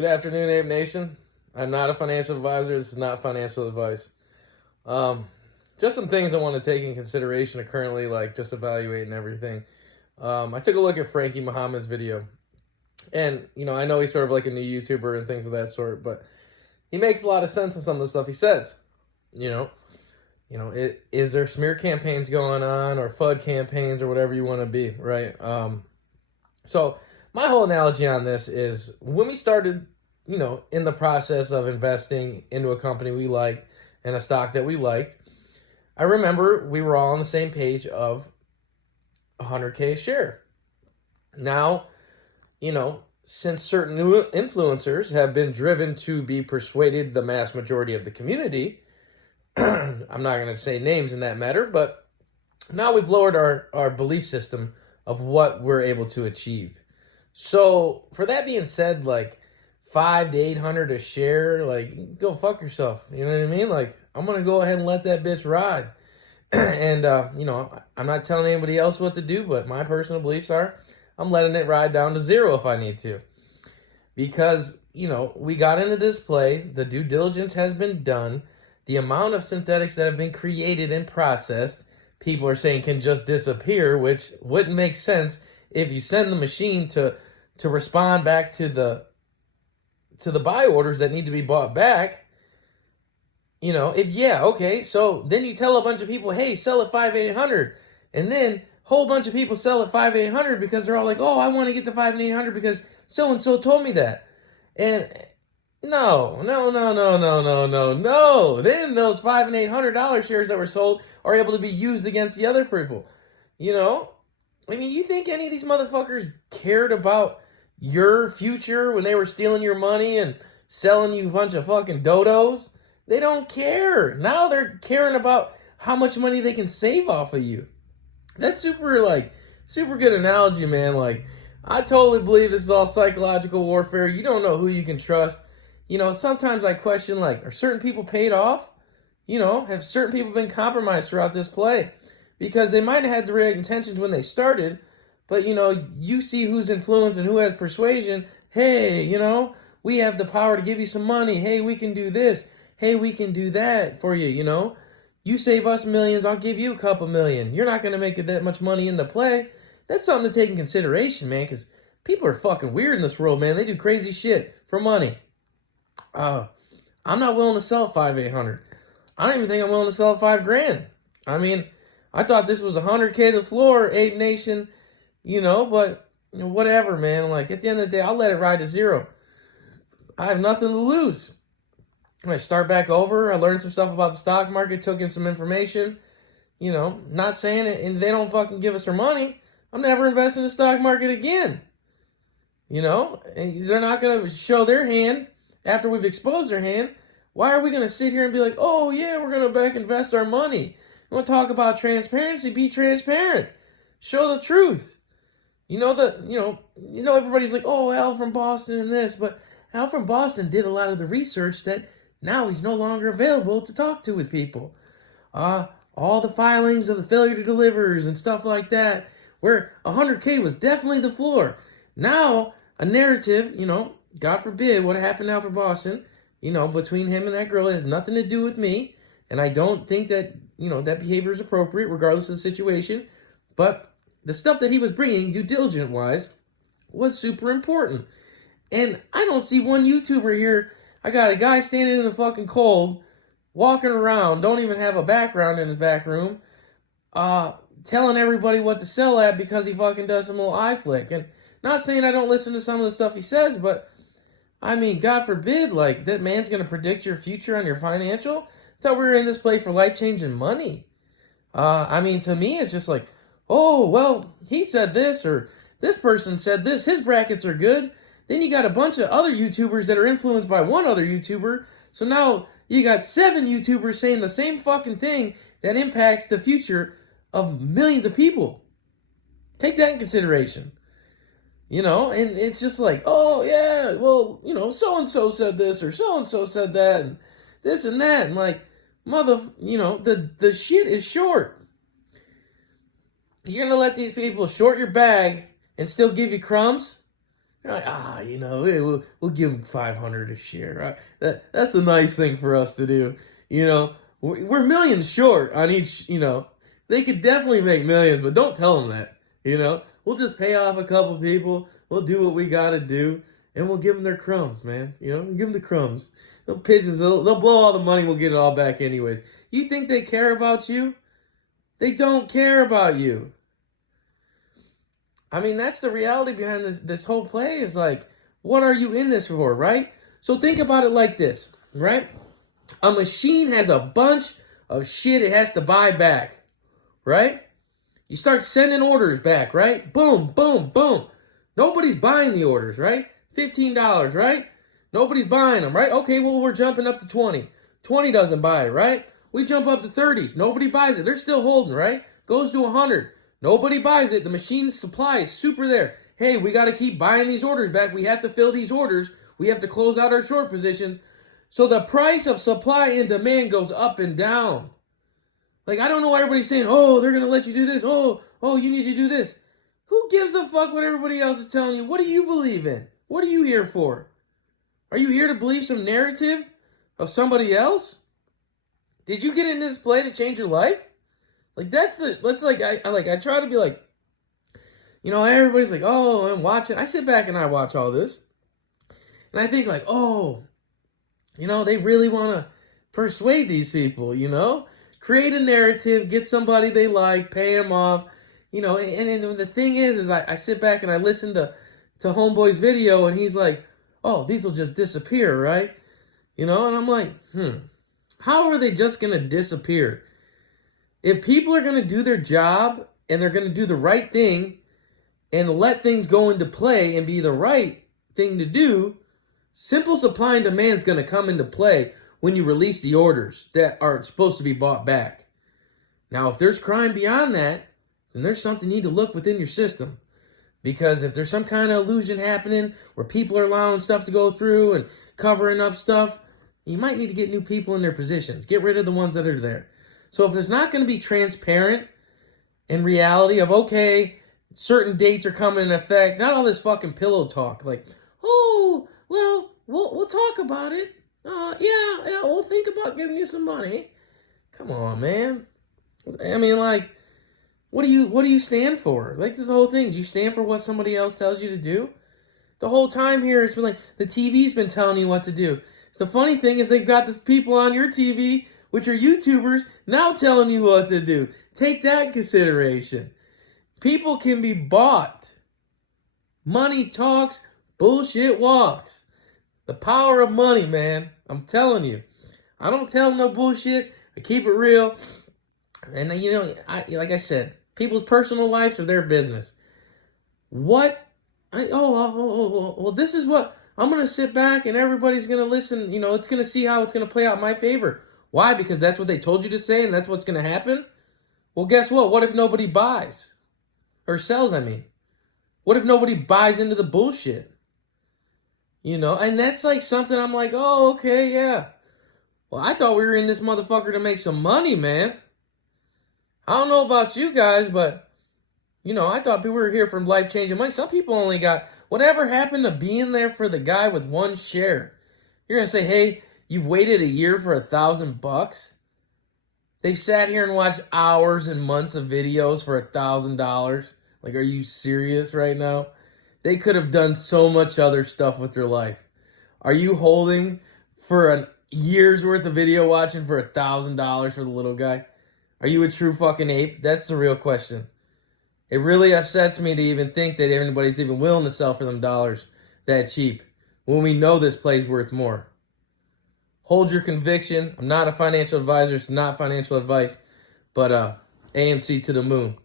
Good afternoon, Abe Nation. I'm not a financial advisor. This is not financial advice. Just some things I want to take in consideration currently, like just evaluating everything. I took a look at Frankie Muhammad's video, and I know he's sort of like a new YouTuber and things of that sort, but he makes a lot of sense in some of the stuff he says. Is there smear campaigns going on or FUD campaigns or whatever you want to be, right? So my whole analogy on this is when we started, in the process of investing into a company we liked and a stock that we liked, I remember we were all on the same page of 100K a share. Now, since certain new influencers have been driven to be persuaded the mass majority of the community, I'm not going to say names in that matter, but now we've lowered our belief system of what we're able to achieve. So for that being said, like 500 to 800 a share, like go fuck yourself. You know what I mean? Like I'm going to go ahead and let that bitch ride. And, I'm not telling anybody else what to do, but my personal beliefs are I'm letting it ride down to zero if I need to. Because, we got into this play. The due diligence has been done. The amount of synthetics that have been created and processed, people are saying can just disappear, which wouldn't make sense if you send the machine to respond back to the buy orders that need to be bought back. So then you tell a bunch of people, hey, sell at 5,800, and then a whole bunch of people sell at 5,800 because they're all like, oh, I want to get to 5,800 because so-and-so told me that. And no. Then those $500 and $800 shares that were sold are able to be used against the other people. You think any of these motherfuckers cared about your future when they were stealing your money and selling you a bunch of fucking dodos? They don't care. Now they're caring about how much money they can save off of you. That's super good analogy, man. Like, I totally believe this is all psychological warfare. You don't know who you can trust. Sometimes I question, like, are certain people paid off? Have certain people been compromised throughout this play? Because they might have had the right intentions when they started, but, you see who's influenced and who has persuasion. Hey, we have the power to give you some money. Hey, we can do this. Hey, we can do that for you, You save us millions, I'll give you a couple million. You're not going to make that much money in the play. That's something to take in consideration, man, because people are fucking weird in this world, man. They do crazy shit for money. I'm not willing to sell at 5,800. I don't even think I'm willing to sell at $5,000. I mean, I thought this was 100K the floor, Ape Nation, but whatever, man. Like, at the end of the day, I'll let it ride to zero. I have nothing to lose. When I start back over, I learned some stuff about the stock market, took in some information, not saying it, and they don't fucking give us their money, I'm never investing in the stock market again. And they're not going to show their hand after we've exposed their hand. Why are we going to sit here and be like, oh yeah, we're going to back invest our money? You want to talk about transparency? Be transparent. Show the truth. Everybody's like, oh, Al from Boston and this, but Al from Boston did a lot of the research that now he's no longer available to talk to with people. All the filings of the failure to delivers and stuff like that, where 100K was definitely the floor. Now, a narrative, God forbid what happened now for Boston, between him and that girl, it has nothing to do with me. And I don't think that, that behavior is appropriate regardless of the situation. But the stuff that he was bringing, due diligence-wise, was super important. And I don't see one YouTuber here. I got a guy standing in the fucking cold, walking around, don't even have a background in his back room, telling everybody what to sell at because he fucking does some little eye flick. And not saying I don't listen to some of the stuff he says, but I mean, God forbid, like, that man's going to predict your future on your financial. I thought we were in this play for life-changing money. To me, it's just like, oh, well, he said this, or this person said this, his brackets are good. Then you got a bunch of other YouTubers that are influenced by one other YouTuber. So now you got 7 YouTubers saying the same fucking thing that impacts the future of millions of people. Take that in consideration. And it's just like, oh, yeah, well, so-and-so said this or so-and-so said that and this and that. And like, the shit is short. You're going to let these people short your bag and still give you crumbs? They're like, we'll give them 500 a share. Right? That's a nice thing for us to do. We're millions short on each. They could definitely make millions, but don't tell them that. We'll just pay off a couple people. We'll do what we got to do, and we'll give them their crumbs, man. Give them the crumbs. The pigeons, they'll blow all the money. We'll get it all back anyways. You think they care about you? They don't care about you. I mean, that's the reality behind this whole play is like, what are you in this for, right? So think about it like this, right? A machine has a bunch of shit it has to buy back, right? You start sending orders back, right? Boom, boom, boom. Nobody's buying the orders, right? $15, right? Nobody's buying them, right? Okay, well, we're jumping up to 20. 20 doesn't buy it, right? We jump up to 30s. Nobody buys it. They're still holding, right? Goes to 100. Nobody buys it. The machine's supply is super there. Hey, we got to keep buying these orders back. We have to fill these orders. We have to close out our short positions. So the price of supply and demand goes up and down. Like, I don't know why everybody's saying, oh, they're going to let you do this. Oh, you need to do this. Who gives a fuck what everybody else is telling you? What do you believe in? What are you here for? Are you here to believe some narrative of somebody else? Did you get in this play to change your life? Like, I try to be like, everybody's like, oh, I'm watching. I sit back and I watch all this. And I think like, they really want to persuade these people, create a narrative, get somebody they like, pay them off, and the thing is I sit back and I listen to Homeboy's video and he's like, oh, these will just disappear, right? And I'm like, how are they just going to disappear? If people are going to do their job and they're going to do the right thing and let things go into play and be the right thing to do, simple supply and demand is going to come into play when you release the orders that are supposed to be bought back. Now, if there's crime beyond that, then there's something you need to look within your system. Because if there's some kind of illusion happening where people are allowing stuff to go through and covering up stuff, you might need to get new people in their positions. Get rid of the ones that are there. So if there's not going to be transparent in reality of, okay, certain dates are coming in effect, not all this fucking pillow talk. Like, oh, well, we'll talk about it. Yeah, we'll think about giving you some money. Come on, man. I mean, like, what do you stand for? Like, this whole thing, do you stand for what somebody else tells you to do? The whole time here, it's been like, the TV's been telling you what to do. The funny thing is they've got these people on your TV, which are YouTubers, now telling you what to do. Take that in consideration. People can be bought. Money talks, bullshit walks. The power of money, man. I'm telling you. I don't tell them no bullshit. I keep it real. And, like I said, people's personal lives are their business. Well, this is what... I'm going to sit back and everybody's going to listen. It's going to see how it's going to play out in my favor. Why? Because that's what they told you to say and that's what's going to happen? Well, guess what? What if nobody buys? Or sells, I mean. What if nobody buys into the bullshit? And that's like something I'm like, oh, okay, yeah. Well, I thought we were in this motherfucker to make some money, man. I don't know about you guys, but, I thought we were here for life-changing money. Some people only got... Whatever happened to being there for the guy with one share? You're going to say, hey, you've waited a year for $1,000? They've sat here and watched hours and months of videos for $1,000. Like, are you serious right now? They could have done so much other stuff with their life. Are you holding for a year's worth of video watching for $1,000 for the little guy? Are you a true fucking ape? That's the real question. It really upsets me to even think that anybody's even willing to sell for them dollars that cheap when we know this play's worth more. Hold your conviction. I'm not a financial advisor. It's not financial advice. But AMC to the moon.